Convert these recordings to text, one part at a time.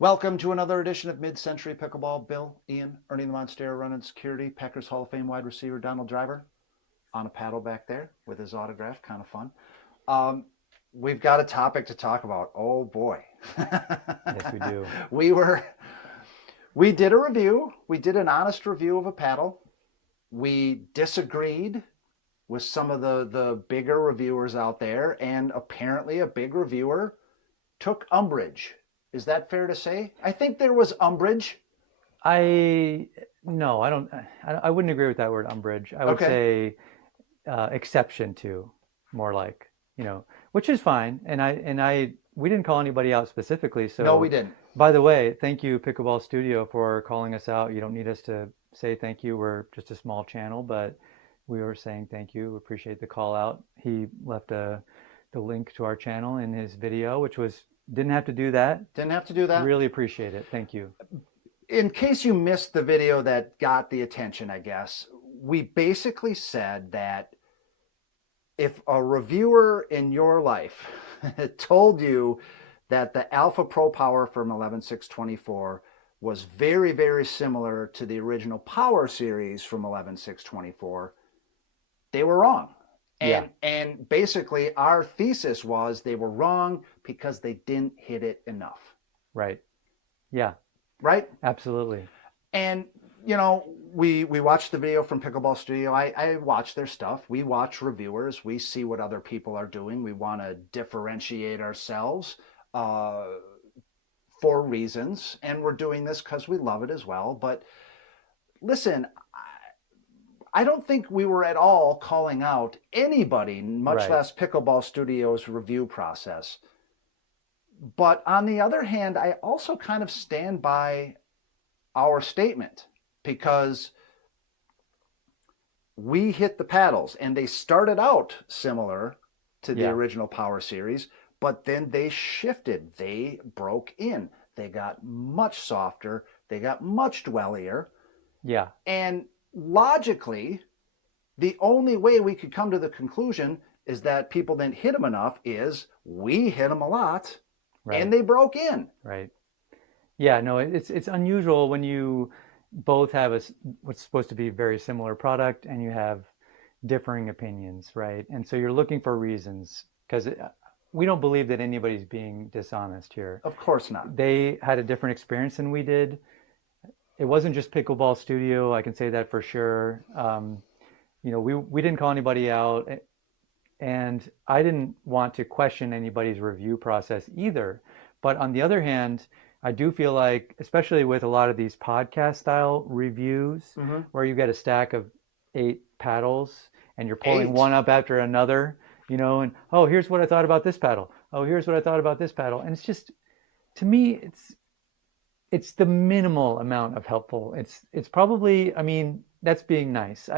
Welcome to another edition of Mid-Century Pickleball. Bill, Ian, Ernie the Monstera running security, Packers Hall of Fame wide receiver Donald Driver on a paddle back there with his autograph. Kind of fun. Um, we've got a topic to talk about. Oh boy. Yes, we do. we were we did a review. We did an honest review of a paddle. We disagreed with some of the bigger reviewers out there, and apparently a big reviewer took umbrage. Is that fair to say? I think there was umbrage. I no, I wouldn't agree with that word umbrage. I would Okay. say exception to, more like, which is fine. And we didn't call anybody out specifically. No, we So, didn't. by the way, thank you Pickleball Studio for calling us out. You don't need us to say thank you. We're just a small channel, but we were saying thank you. We appreciate the call out. He left the link to our channel in his video, which was didn't have to do that. Didn't have to do that. Really appreciate it. Thank you. In case you missed the video that got the attention, I guess, we basically said that if a reviewer in your life told you that the Alpha Pro Power from 11624 was very, very similar to the original Power series from 11624, they were wrong. Yeah. And basically our thesis was they were wrong because they didn't hit it enough. Right. Yeah. Right? Absolutely. And we watched the video from Pickleball Studio. I watch their stuff. We watch reviewers. We see what other people are doing. We want to differentiate ourselves for reasons, and we're doing this because we love it as well. But listen, I don't think we were at all calling out anybody, much Right. less Pickleball Studio's review process. But on the other hand, I also kind of stand by our statement because we hit the paddles and they started out similar to the Yeah. original Power series, but then they shifted. They broke in. They got much softer. They got much dwellier. Yeah. And logically, the only way we could come to the conclusion is that people didn't hit them enough is we hit them a lot and Right. they broke in. Right. Yeah. No, it's unusual when you both have what's supposed to be a very similar product and you have differing opinions, right? And so you're looking for reasons because we don't believe that anybody's being dishonest here. Of course not. They had a different experience than we did. It wasn't just Pickleball Studio. I can say that for sure. We didn't call anybody out, and I didn't want to question anybody's review process either. But on the other hand, I do feel like, especially with a lot of these podcast style reviews, Mm-hmm. where you get a stack of 8 paddles and you're pulling Eight. one up after another, and oh, here's what I thought about this paddle. Oh, here's what I thought about this paddle. And it's just, to me, it's the minimal amount of helpful. It's probably, I mean, that's being nice.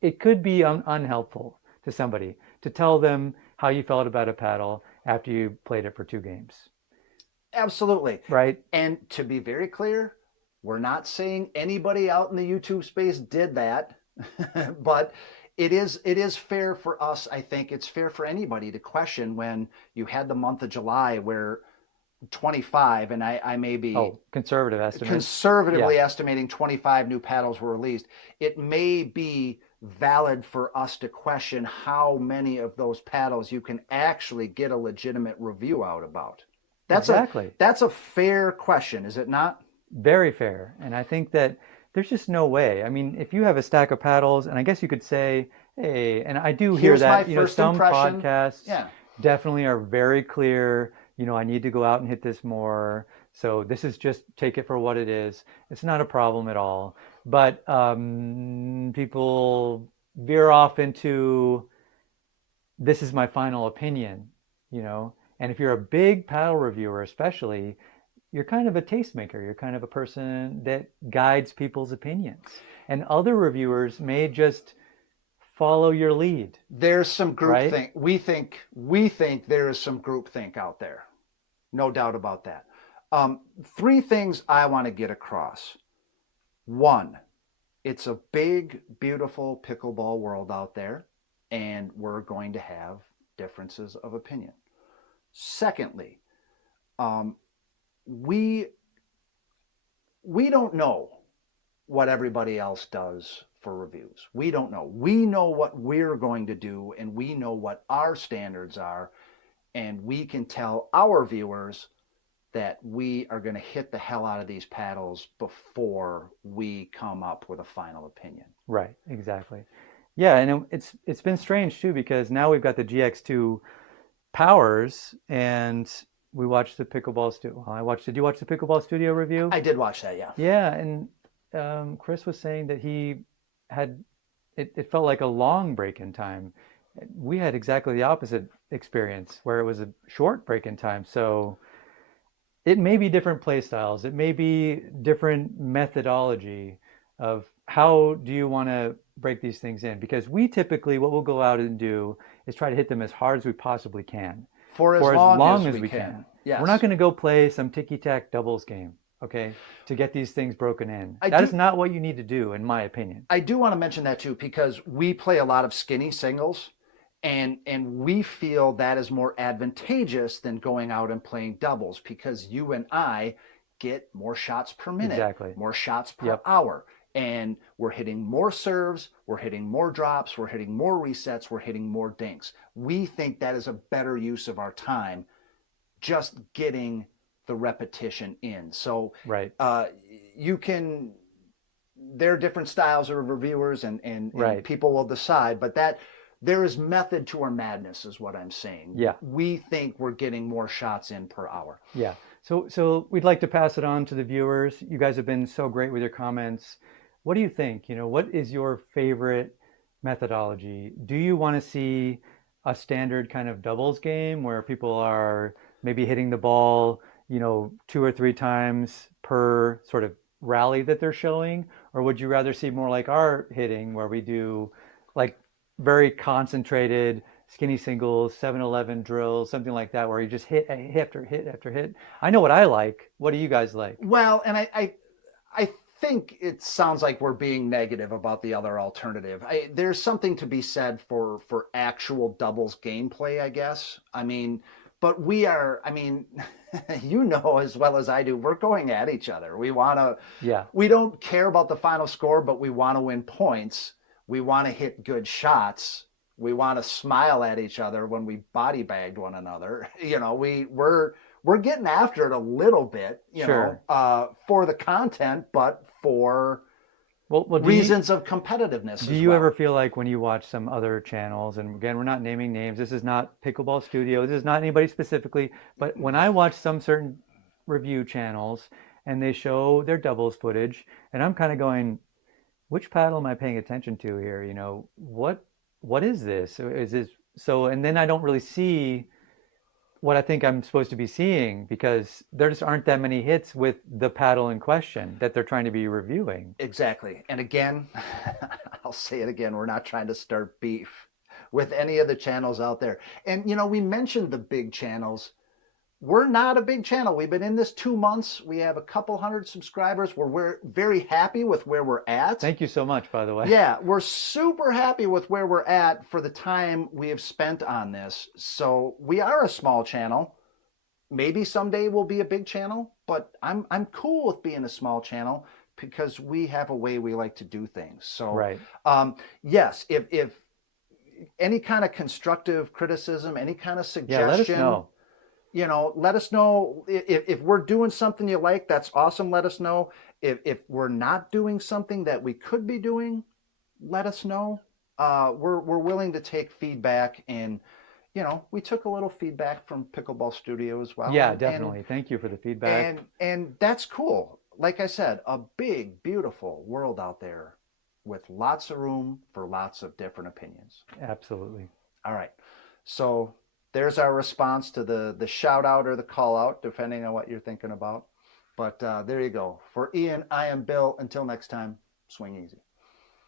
It could be unhelpful to somebody to tell them how you felt about a paddle after you played it for 2 games, Absolutely. right? And to be very clear, we're not saying anybody out in the YouTube space did that, but it is fair for us. I think it's fair for anybody to question when you had the month of July where 25, and I may be Oh, conservative estimate. Yeah, conservatively estimating 25 new paddles were released. It may be valid for us to question how many of those paddles you can actually get a legitimate review out about. That's a exactly. that's a fair question, is it not? Very fair. And I think that there's just no way. I mean, if you have a stack of paddles, and I guess you could say, hey, and I do hear Here's my that, first some impression. podcasts Yeah, definitely are very clear, I need to go out and hit this more. So this is just take it for what it is. It's not a problem at all. But people veer off into this is my final opinion, you know. And if you're a big paddle reviewer, especially, you're kind of a tastemaker. You're kind of a person that guides people's opinions. And other reviewers may just follow your lead, there's some group right? think. We think there is some group think out there. No doubt about that. Three things I want to get across. One, it's a big, beautiful pickleball world out there, and we're going to have differences of opinion. Secondly, um, we don't know what everybody else does for reviews. We don't know. We know what we're going to do, and we know what our standards are, and we can tell our viewers that we are going to hit the hell out of these paddles before we come up with a final opinion. Right, exactly. Yeah, and it's been strange too because now we've got the GX2 powers, and we watched the Pickleball Studio. Well, I watched. Did you watch the Pickleball Studio review? I did watch that, yeah. Yeah, and Chris was saying that he had it felt like a long break in time. We had exactly the opposite experience where it was a short break in time. So it may be different play styles. It may be different methodology of how do you want to break these things in? Because we typically, what we'll go out and do is try to hit them as hard as we possibly can For as long as we can. Yes. We're not going to go play some ticky-tack doubles game, okay, to get these things broken in. I That do- is not what you need to do, in my opinion. I do want to mention that too, because we play a lot of skinny singles, and we feel that is more advantageous than going out and playing doubles, because you and I get more shots per minute, Exactly. more shots per Yep. hour, and we're hitting more serves, we're hitting more drops, we're hitting more resets, we're hitting more dinks. We think that is a better use of our time, just getting the repetition in. So Right. you can, there are different styles of reviewers, and Right. people will decide, but that there is method to our madness is what I'm saying. Yeah. We think we're getting more shots in per hour. Yeah. So we'd like to pass it on to the viewers. You guys have been so great with your comments. What do you think? What is your favorite methodology? Do you want to see a standard kind of doubles game where people are maybe hitting the ball, 2 or 3 times per sort of rally that they're showing? Or would you rather see more like our hitting where we do like very concentrated skinny singles, 7-11 drills, something like that, where you just hit after hit after hit? I know what I like. What do you guys like? Well, and I think it sounds like we're being negative about the other alternative. There's something to be said for actual doubles gameplay, I guess. I mean, but we are, you know as well as I do, we're going at each other. Yeah. We don't care about the final score, but we want to win points. We want to hit good shots. We want to smile at each other when we body bagged one another. We're getting after it a little bit, Sure. For the content, but for Well, reasons of competitiveness. Do you ever feel like when you watch some other channels, and again, we're not naming names, this is not Pickleball Studio, this is not anybody specifically, but when I watch some certain review channels and they show their doubles footage, and I'm kind of going, which paddle am I paying attention to here? What is this? Is this so? And then I don't really see what I think I'm supposed to be seeing because there just aren't that many hits with the paddle in question that they're trying to be reviewing. Exactly. And again, I'll say it again, we're not trying to start beef with any of the channels out there. And, we mentioned the big channels. We're not a big channel. We've been in this 2 months. We have a couple hundred subscribers. We're very happy with where we're at. Thank you so much, by the way. Yeah, we're super happy with where we're at for the time we have spent on this. So we are a small channel. Maybe someday we'll be a big channel, but I'm cool with being a small channel because we have a way we like to do things. So Right. Yes, if any kind of constructive criticism, any kind of suggestion, Yeah, let us know. Let us know if we're doing something you like. That's awesome. Let us know. If we're not doing something that we could be doing, let us know. We're willing to take feedback, and we took a little feedback from Pickleball Studio as well. Yeah, definitely. Thank you for the feedback. And that's cool. Like I said, a big, beautiful world out there with lots of room for lots of different opinions. Absolutely. All right. So there's our response to the shout out or the call out, depending on what you're thinking about. But there you go. For Ian, I am Bill. Until next time, swing easy.